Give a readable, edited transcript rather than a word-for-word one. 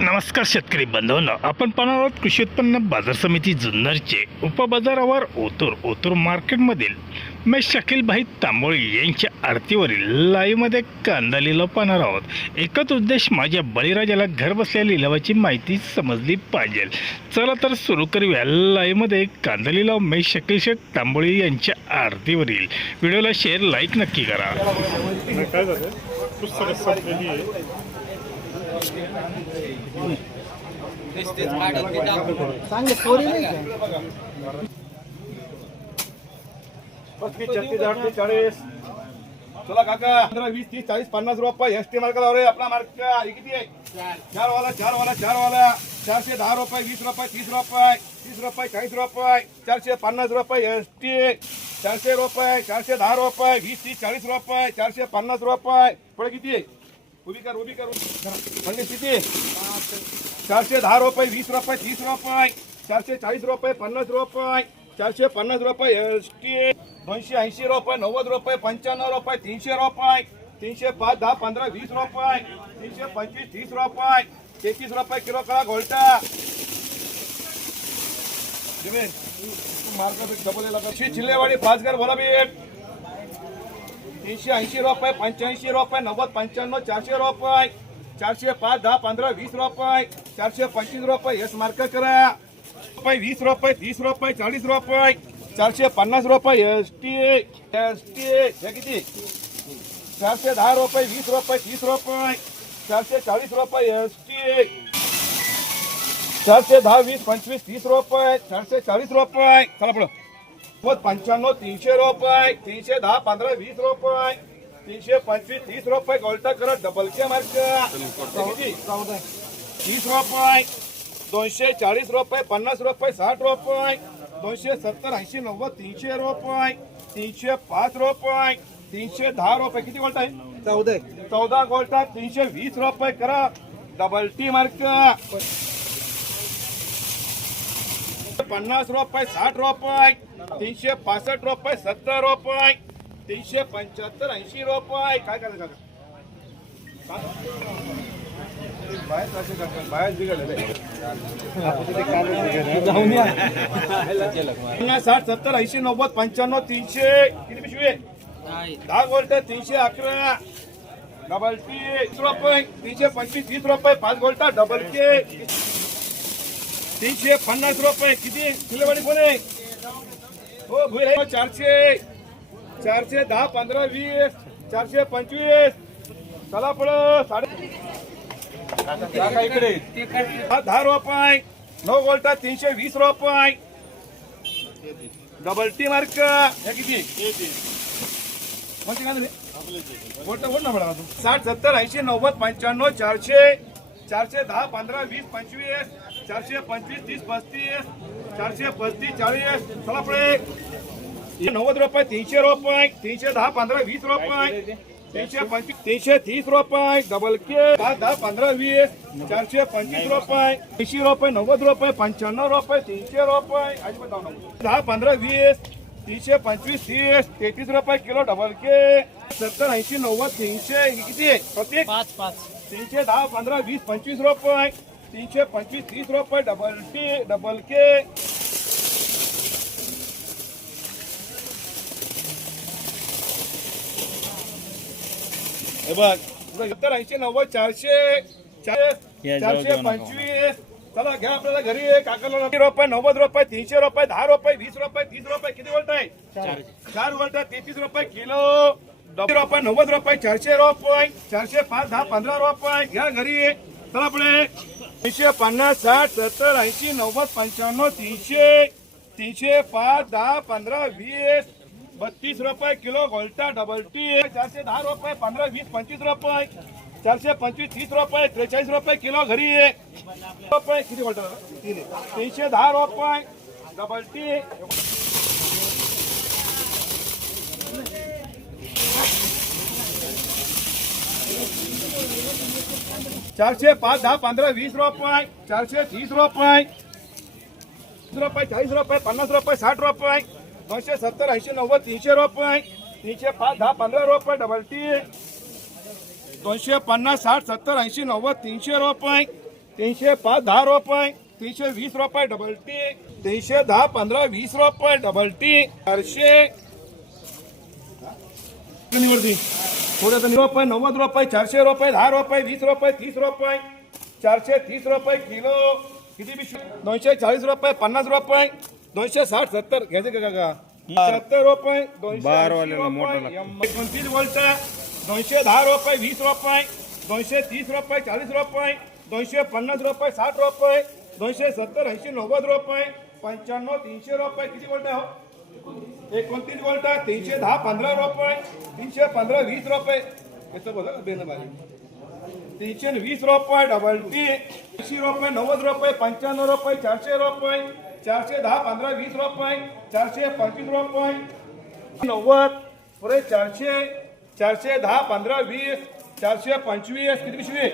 नमस्कार शेतकरी बांधवांनो, आपण पाहणार आहोत कृषी उत्पन्न बाजार समिती जुन्नरचे उपबाजारावर ओतूर मार्केटमधील मेष शकील भाई तांबोळी यांच्या आरतीवरील लाईव्हमध्ये कांदा लिलाव पाहणार आहोत। एकच उद्देश, माझ्या बळीराजाला घर बसल्या लिलावाची माहिती समजली पाहिजे। चला तर सुरू करूया लाईव्हमध्ये कांदा लिलाव मेष शकील शेख तांबोळी यांच्या आरतीवरील। व्हिडिओला शेअर लाईक नक्की करा। चांगली स्टोरी नाही का? 35, 36, 38, 40. चला काका 15, 20, 30, 40, 50 रुपये एसटी मार्काला रे आपला मार्क किती आहे? चार वाला 410 रुपये, 20 रुपये, 30 रुपये, 30 रुपये, 40 रुपये, 450 रुपये एसटी, 400 रुपये, 410 रुपये, 20, 30, 40 रुपये, 450 रुपये. पुढे किती आहे? उभी कर म्हणजे किती? 410 रुपये, 20 रुपये, 30 रुपये, 440 रुपये, 50 रुपये, 450 रुपये एसटी, 280 रुपये, 90 रुपये, 95 रुपये, 300 रुपये, 305, 10, 15, 20 रुपये, 325, 30 रुपये, 33 रुपये किलो कळा घोलटा मार्केट डबल चिल्लेवाडी 5 घर बोला बीट 380 रुपये, 85 रुपये, 90, 95, 400 रुपये, 405, 10, 15, 20 रुपये, 425 रुपये यस मार्क करा 20 रुपये, 30 रुपये, 40 रुपये, 450 रुपये एसटी किती? 410 रुपये, 20 रुपये, 30 रुपये, 440 रुपये एसटी, 410, 20, 25, 30 रुपये, 440 रुपये. चला पुढं 95, 300 रुपये, 310, 15, 20 रुपये, 325, 30 रुपये गोल्टा करत डबल के मार्क 30 रुपये, 240 रुपये, 50 रुपये, 60 रुपये, 270, 80, 90, 300 रुपये, 305 रुपये, 310 रुपये किती गोल्टा आहे? 14 गोल्टा, 320 रुपये करा डबल टी मार्क 50 रुपये, 60 रुपये, 365 रुपये, 70 रुपये, 375, 80 रुपये. काय करायचं बाहेर बिघडले 50, 60, 70, 80, 90, 95, 300 किती पिशवी? 10 गोल्ट, 311 डबल टी 30 रुपये, 325, 30 रुपये 5 गोल्टा डबल के 350 रुपये किती? फुलेवाडी कोण आहे? हो भुई 400, 10, 15, 20, 425. चला पुढं 10 रुपये 9 गोल्टा 320 रुपये डबल टी मार्क हे किती? कोणती गाडी? गोल्टा कोण ना बडा 60, 70, 80, 90, 95, 400, 410, 15, 20, 25, 425, 30, 35, 435, 40. चला पुढे 90 रुपये, 300 रुपये, 310, 15, 20 रुपये, 325, 330 रुपये डबल के 10, 15, 20, 425 रुपये, 80 रुपये, 90 रुपये, 95 रुपये, 300 रुपये 10, 15, 20, 325, 30, 33 रुपये किलो डबल के 70, 80, 90, 300 किती आहे प्रत्येक? 5 310, 15, 20, 25 रुपये, 325, 30 रुपये डबल टी डबल के हे बघ 70, 80, 90, 400, 425. चला घ्या आपल्याला घरी काकाला रुपये, 90 रुपये, 300 रुपये, 10 रुपये, 20 रुपये, 30 रुपये किती बोलत आहे? 4 बोलत 33 रुपये किलो 90 रुपये, 90 रुपये, 400 रुपये, 405, 10, 15 रुपये घ्या घरी. चला पुढे 350, 60, 70, 80, 90, 95, 300, 305, 10, 15, 20, 32 रुपये किलो गोल्टा डबल टी 410 रुपये, 15, 20, 25 रुपये, 425, 30 रुपये, 43 रुपये किलो घरी रुपये किती गोल्टा? 310 रुपये डबल टी 405, 10, 15, 20 रुपये, 430 रुपये, 40 रुपये, 50 रुपये, 60 रुपये, 270, 80, 90, 300 रुपये, 305, 10, 15 रुपये डबल टी 250, 60, 70, 80, 90, 300 रुपये, 305 10 रुपये, 320 रुपये डबल टी, 310 15 20 रुपये डबल टी, 400 निवडती थोडं रुपये 90 रुपये, 400 रुपये, 10 रुपये, 20 रुपये, 30 रुपये, 430 रुपये किलो. किती पिशवी? 240 रुपये, 50 रुपये, 260 70 घ्यायचे का काका? 70 रुपये, 280 रुपये, 29 वोल्ट, 210 रुपये, 20 रुपये, 230 रुपये, 40 रुपये, 250 रुपये, 60 रुपये, 270 80 90 रुपये, 95 300 रुपये. किती वोल्ट आहे हो? 29 वोल्ट, 310 15 रुपये, 315 20 रुपये. कसं बघा बेन बारी 320 रुपये डबल टी, 80 रुपये, 90 रुपये, 95 रुपये, 400 रुपये, 410 15 20 रुपये, 425 रुपये, 90 पुरे 400, 410 15 20, 425. किती पिशवी?